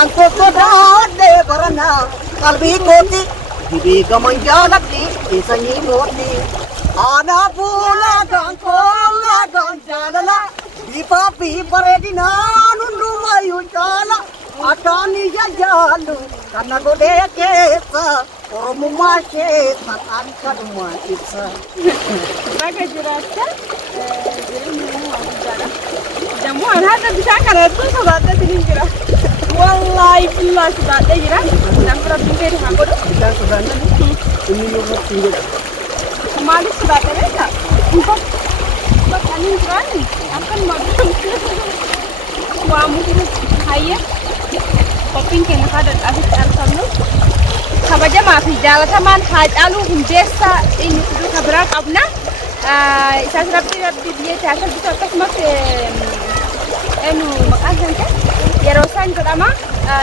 Anko sodaadhe baranaa qalbii kooti dibee gaman jaalatti isanii mooti. Aanaa fuulaagaan koolaagaan jaalala bifaa fi bareedinaan hundumayyuu caala. Akkaan ija jaallu kana godhee keessa oromummaa keessa akkanumaan ibsa. Baga jiraata jireenya namaa guddaadha. Dammoo ani haadha bishaan kana hedduu sodaadhee ni jira. Wallaahi billaa sodaadhee jira. Bishaan bira biifee haa godhu. Bishaan sodaannani inni yoo irratti hin jedha. Maaliif sodaadhee beektaa? Bakka ani hin jiraanne akkanumaan waa muti hayyee. Qophiin keenya haadhaadhaafitti argamnu kabajamaa fi jaalatamaan Haacaaluu Hundeessaa inni duuka biraa qabna. Isaas rabbii biyyee taasisu akkasumas maqaan isaanii yeroo isaan jedhama.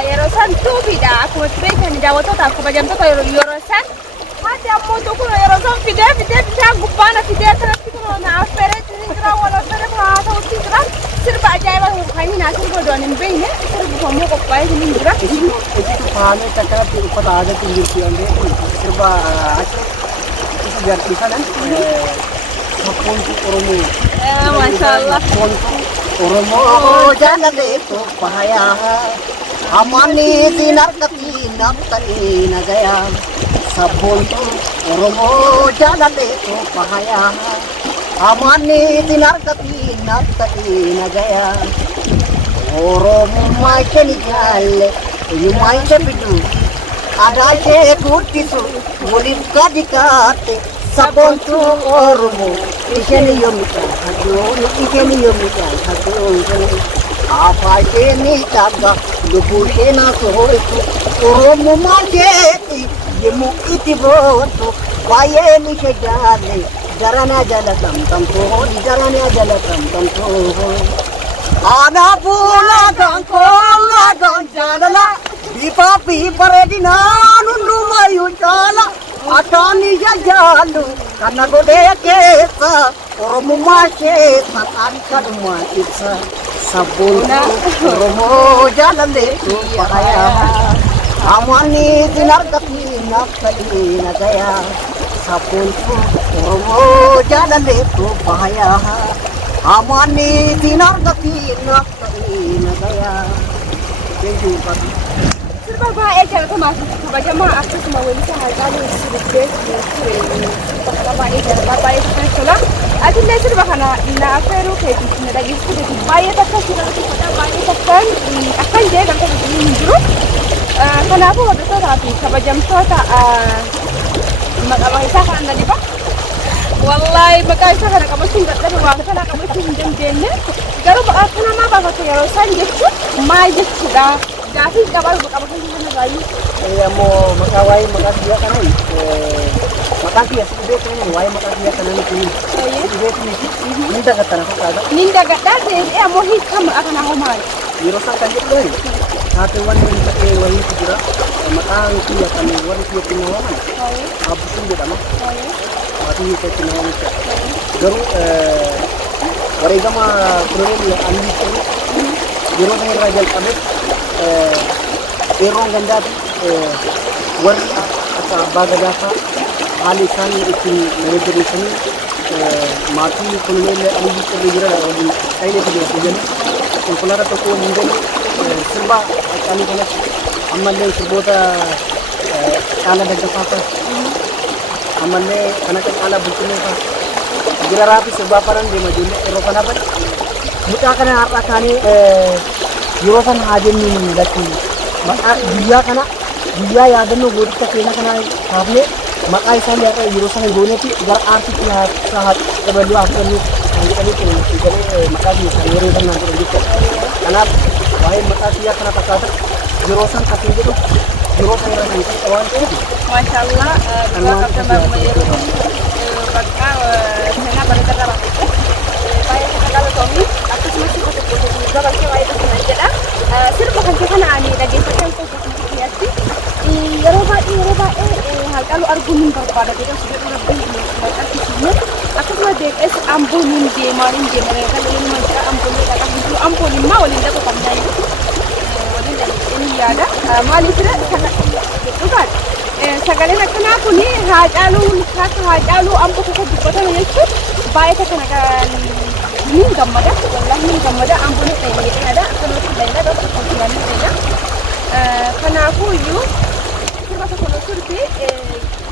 Yeroo isaan tuubiidha akkuma beekan daawwattootaaf kabajamtoota yeroo isaan haati ammoo tokko yeroo isaan fidee bishaan gubbaana fidee kanatti kunuuna affeeree jira wal affeeree haa ta'utti jira. Sirba ajaa'iba kan inni asirra godhan hin beekne sirbi ammoo qophaa'ee hin jira. Itti faamee takkaatti uffata aadaatti hin jirti waan ta'eef sirba isa garsiisan sabboontu Oromoo. Maashaallah. Oromoo jaalallee qophaa'aa amani siin harkatti naftanii nagayaa sabboontu Oromoo jaalallee qophaa'aa. Amani siin harkatti naftanii nagayaa Oromummaa isheen jaalle eenyummaa ishee fidu aadaa ishee guddisu waliif gadi kaa'atte sabboontu Oromoo isheen yommuu caalchatu isheen yommuu caalchatu afaan ishee ni dhaga lubbuu ishee na sooratu Oromummaa isheetti yemmuu itti boontu baay'ee ni ishee jaalle. Jarana jalatamtamto, jarana jalatamtamto. Aanaa fuulaagaan koolaagaan jaalala bifaa fi bareedinaan hundumayyuu caala. Akkaan ija jaallu kana godhee keessa oromummaa keessa akkanumaan ibsa. Sabboontu Oromoo jaalallee qophaa'aa. Amani siin harkatti naftanii nagayaa. Sabboontu Oromoo jaalallee qophaa'aa. Amani siin harkatti naftanii nagayaa. Sirba baay'ee jaalatamaa fi kabajamaa akkasuma weellisaa Haacaaluu sirbees bakka baay'ee jaalatamaa baay'ee kan tola. Atillee sirba kana na affeeruu keetiif na dhageessisuu keetiif baay'ee takka sirba baay'ee takkaan akkan jee kan ta'e hin jiru. Kanaafuu hordofootaa fi kabajamtoota maqaa isaa kana na dhiba. Wallaahi maqaa isaa kana qabachuun dadhabe waan kana qabachuu hin dandeenye. Garuu akka namaa baafatu yeroo isaan jechuun maal jechuudha? Gaafii qabaa qabachuu hin dandeenye. Ammoo maqaa waa'ee maqaa biyya kanaa maqaan kiyya si beekne waa'ee maqaa biyya kanaa ni kun beekne ni dagatana fakkaata. Ni dagadhaa ta'ee ammoo hiikama akana homaal. Yeroo isaan kan jedhu taateewwan inni ta'ee wayiitu jira. Maqaan kiyya kan warri kiyyatti na waaman Abbuun jedhama. Maatii keessatti na waamicha. Garuu wareegama koloneel Alii yeroo sana irraa jalqabee yeroon gandaatti warri akka abbaa gadaa fa'aa haalli isaan ittiin nama jabeessanii maatii koloneel Alii irra jira waliin qayyee jira jedhanii konkolaataa tokko hin galle sirba Haacaaluu kanatti ammallee sirboota Caalaa Daggafaa fa'aa ammallee kan akka Caalaa Bultumee fa'aa jira raafi sirbaa faran deema ijoollee yeroo kanaafatti mucaa kana har'a kaanii yeroo sana haa jennuun latti maqaa guyyaa kana guyyaa yaadannoo gooticha keenya kanaa kaafnee maqaa isaanii har'a yeroo sana goonetti gara aartiitti haa qabaluu haa fudhannu kan jedhanii galee maqaa keessaa yeroo sanaan jedhan jechuudha. Kanaaf waa'ee maqaa biyyaa kana fakkaata yeroo san akkasii jedhu yeroo sana irra kan ta'e waan ta'eef. Maashaallah dhugaa qabdama yeroo bakka seenaa bareedaa qaba. Baay'ee kan qabatanii akkasumas sirba tokko gabaabsee baay'ee kan jedha. Sirba kan kana ani dhageeffachaa tokko keessatti yeroo baay'ee Haacaaluu arguun hin barbaada jedhan sirba rabbii akkasumas deeqes amboon hin deemaa kan inni mancara amboon dhaqaa hin jiru amboon immoo waliin dhaqu qabnaa waliin dhaqee yaada. Maaliif dhugaadha. Sagaleen akkanaa kun haacaaluu amma tokko dubbatame jechuun baay'ee kana ni gammada. Wallaahi ni gammada. Amboon dheedheedha. Akkanatti dheedheedha. Tokkotti yaadni dheedha. Kanaafuu iyyuu sirba tokko turti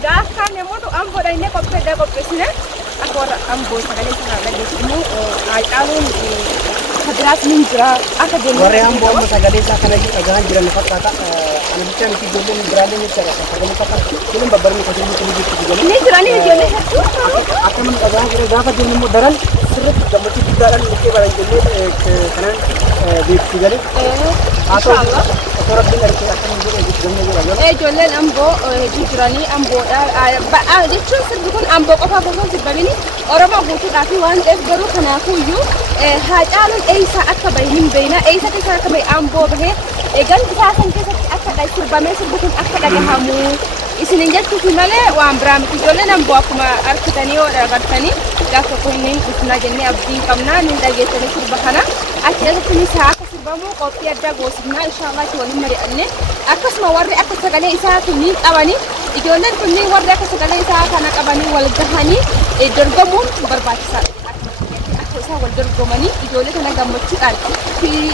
gaafa namoota amboodha inni qopheessine akka warra amboo sagalee sana dhageessimu haacaaluun kabiraas ni jira akka jennu warri amboo amma sagalee isaa kana dhagahan jiran fakkaata ana bichaan itti ijoolleen biraallee ni jira sagalee fakkaata jedhan babbarni kasii ni jirti ni jiranii ijoollee hedduu akka namni dhagahan jira gaafa jennu immoo daran sirriitti gammachuu guddaadhaan dhukkee baran jennee kanaan beeksisi galee inshallah osoo rabbiin argee akka hin jedhee jennee jira ijoolleen amboo hedduu jiranii amboodha jechuun sirbi kun amboo qofaaf osoo sirbamini oromoo guutuudhaa fi waan ta'eef garuu kanaafuu iyyuu haacaaluun eeysaa akka bahe hin beekna eeysa keessaa akka bahe amboo bahee eegan isaa san keessatti akka sirbamee sirbi kun akka dhagahamu isinin jechuufi malee waan biraa miti ijoolleen amboo akkuma argitanii yoo agartanii gaafa tokko hin dhufnaa jennee abdii qabnaa ni dhageessanii sirba kana achi keessatti isaa akka sirbamu qophii addaa goosifnaa inshallah itti waliin mari'anne akkasuma warri akka sagalee isaa kunniin qabanii ijoolleen kunniin warri akka sagalee isaa kana qabanii wal gahanii dorgomuun barbaachisaadha. Isaa wal dorgomanii ijoollee kana gammachuudhaan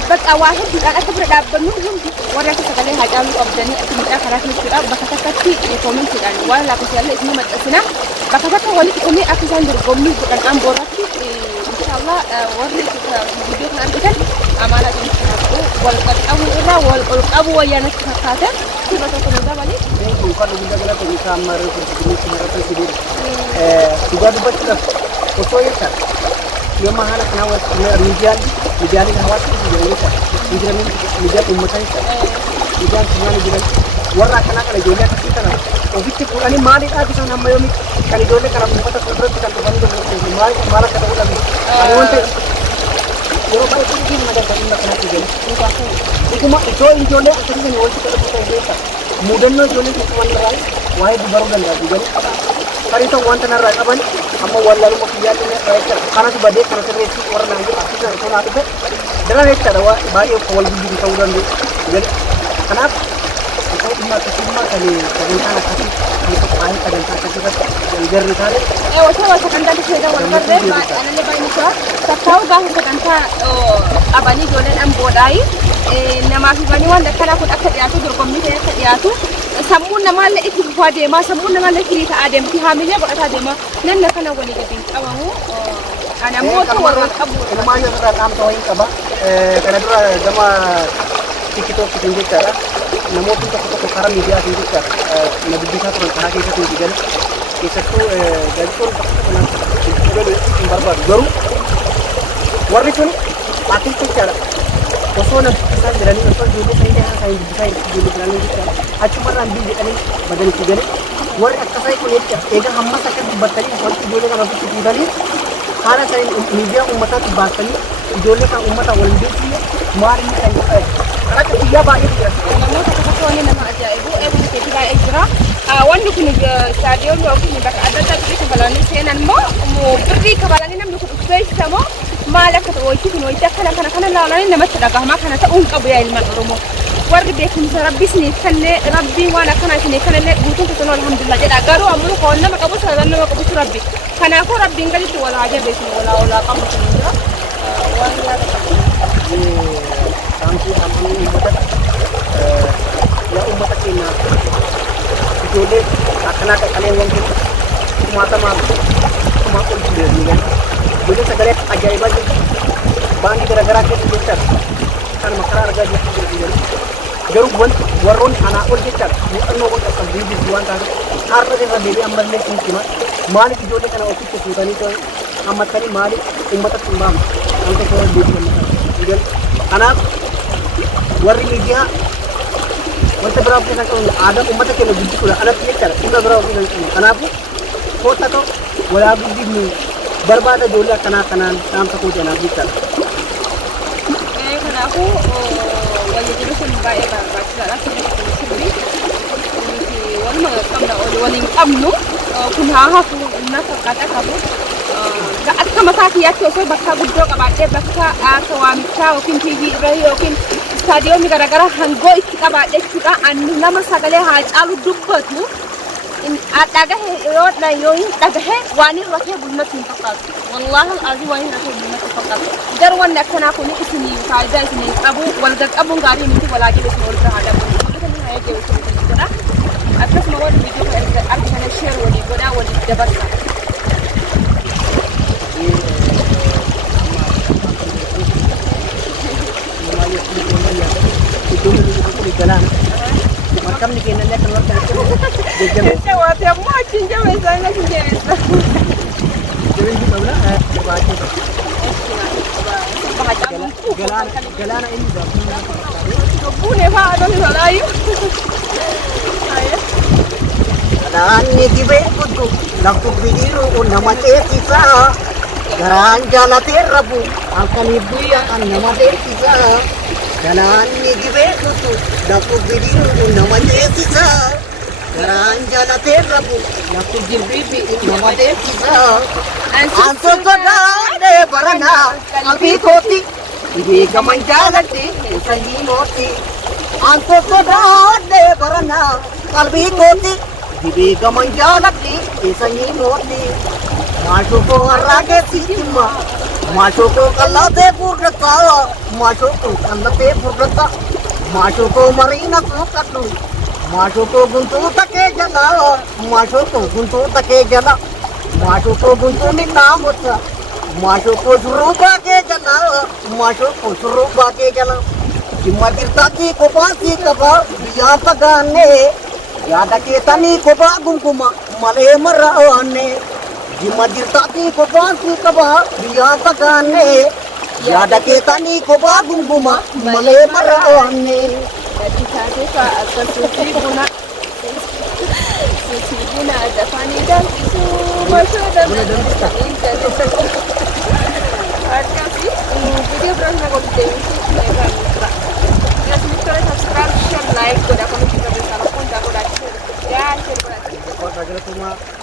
bakka waa hedduudhaan akka bira dhaabbannu hundi warri akka sagalee haacaaluu qabdanii akka midhaa karaa jechuudha bakka takkatti koomentiidhaan waan laafisaallee isin maxxansina bakka takka walitti dhufanii akka isaan dorgommii godhan amboo irratti inshallah warri viidiyoo kana argitan amaanaa ta'uu wal qaqqabuu irraa wal ol qabuu wayyaanatti fakkaata sirba tokko nu dabalee. Kan guddaa galata isaa amma irra kurkurinni maratan sibiila dhugaa dubbachuudhaaf osoo jecha yooma haala kanaa miidiyaaleen hawaasa jiran jecha miidiyaan uummataa jecha miidiyaan sinyaan jiran warra akkanaa kana ijoollee akkasii kana ofitti fuudhanii maalidhaa bisan hamma yoomi kan ijoollee kana uummata fuulduratti kan dhufanii dorgomanii maal akka ta'uu dhabe ani waan ta'e yeroo baay'ee kun nagarta dhimma kanatti jedhu dhuguma iddoo ijoollee akkasii kana walitti kadhatu ta'e jecha muudannoo ijoollee keessumaan irraa waa'ee dubaruu danda'a jedhanii kariita wanta narraa qaban amma wallaaluma kiyyaallee jecha kanatu badee kana sirreessi warra naan jedhu akkasii osoo naa dhufe daran jechaadha baay'ee wal guddisuu ta'uu danda'u jedhu kanaaf osoo dhimma akkasummaa kan sagantaan akkasii kan qophaa'ee sagantaa akkasii irratti walgarri taate osoo sagantaa keessaa walgarree baay'ee baay'ee isaa tattaa'u gaafa sagantaa qabanii ijoolleen amboodhaayi namaaf himanii waan akkanaa kun akka dhiyaatu dorgommii ta'e akka dhiyaatu sammuun namaallee itti fufaa deemaa sammuun namaallee firii ta'aa deemti haamilee godhataa deema nanna kana walii gadiin qabamu ana ammoo warra qabu ilmaan irraa dhaamsa wayii qaba kana dura gama tikitookitiin jechaadha namoonni tokko karaa miidiyaatiin jechaadha na dubbisaa turan karaa keessatti hin galle keessattuu gaazexoon tokko galu hin barbaadu garuu warri kun ati jechaadha osoo na isaan jiranii osoo ijoollee isaanii haasaa hin dubbisaa ijoollee jiranii jechaadha achumarraan bii jedhanii badanitti gale warri akkasaa kun jecha egaa hammas akka dubbattanii wanti ijoollee kana ofitti fuutanii haala isaanii miidiyaa uummataatti baasanii ijoollee kan uummataa waliin beeksisne maal inni kan jedhamu akka biyyaa baay'ee jira. Namoota tokkoon nama ajaa'ibu eeguutti baay'ee jira. Wanni kun istaadiyoon yookiin bakka adda addaa birrii kabalanii seenan moo birrii kabalanii namni kun beeksisa moo maal akka ta'u wayitii kun wayitii akkana kana laalanii namatti dhagahamaa kana ta'uun qabu yaa ilmaan Oromoo. Warri beekumsa rabbi isiniif kenne rabbiin waan akkanaa isiniif kenne guutuun tokkoon alhamdulillah jedha garuu ammoo koon nama qabu sababan nama qabutu rabbi. Kanaafuu rabbiin gaditti walaa jabeessu walaa qabu jira. Waan yaada Sampai kami umat ya umat kita ijoollee akkana akka qaleen wanti kumaatama kuma ol jireenya kan ijoollee sagalee ajaa'ibaa jirtu baandii garaagaraa keessa jechaadha kanuma karaa argaa jirtu jireenya garuu wanti warroonni anaa ol jechaadha muuxannoo wanta qabdii jirtu waan taate har'a irra deebi'ee ammallee siin hima maaliif ijoollee kana ofitti fuutanii hammatanii maaliif uummatatti hin baamu wanta isaa deebi'ee kanaaf warri miidiyaa wanta biraa of keessaa qabu aadaa uummata keenya guddisuudha alatti jechaadha dhimma biraa of keessaa qabu kanaafuu koota ta'u walaa guddifnu barbaada ijoollee akkanaa kanaan saamsa kooti anaaf jechaadha. Kanaafuu walii jiru sun baay'ee barbaachisaadha. Sirrii waluma qabna waliin qabnu kun haa hafu na fakkaata qabu. Akka mataa kiyyaatti osoo bakka guddoo qabaadhee bakka akka waamichaa yookiin TV irra yookiin istaadiyoomii garaagaraa hangoo itti qabaa jechuudha. Ani nama sagalee haa caalu dubbatu dhagahe yoo hin dhagahe waan hin rafee bulmatti hin fakkaatu. Wallaahi al'aazii waan hin rafee bulmatti hin fakkaatu. Garuu wanni akkanaa kun isinii faayidaa isinii qabu wal qabuun gaarii miti walaa jala isin wal bira haa dhabu. Isin haa eegee isin godha. Akkasuma warri viidiyoo argina sheer walii godhaa walii dabarsa. Makamni keenya illee kan warra jajjabe. Jawwaati ammoo achiin jabeessaa inni achiin jabeessa. Jabeenyi qabna baay'ee galaana inni buune fa'aa adoon solaayyuu. Galaanni gibee guddu laftu bidiruu nama teessisaa. Garaan jaalatee rabu halkanii guyyaa kan nama teessisaa. Galaanni gibee guddu laftu bidiruu nama teessisaa. Garaan jaalatee rabu laftu jirbiifi nama teessisaa. Anso sodaadhee baranaa qalbii kooti dhibee gaman jaaladhe sanyii mooti. Anso sodaadhee baranaa qalbii kooti dhibee gaman jaaladhe sanyii mooti. Maashoko harraagee sitima maashoko qallatee furdata maashoko qallatee furdata maashoko mariina suuqadhu maashoko guntuu takee jala maashoko guntuu takee jala maashoko guntuu midhaamota maashoko shurrubbaa kee jala maashoko shurrubbaa kee jala jimma jirtaatti kophaasii qaba biyyaa fagaannee yaada keetanii kophaa gunguma malee marraanne. Jimma jirtaatti kophaasii qaba biyyaa fagaannee yaada keetanii kophaa gunguma malee marraanne. Taatee fa'aa akka suutii buna dafanii danfisuu gosoota akkasii viidiyoo biraan na godhu deemsuu eegaa jira. Akkasumas tolee subscribe share like godha kan nuti barreessaa rakkoon daa godhaa jira. Yaa share godhaa.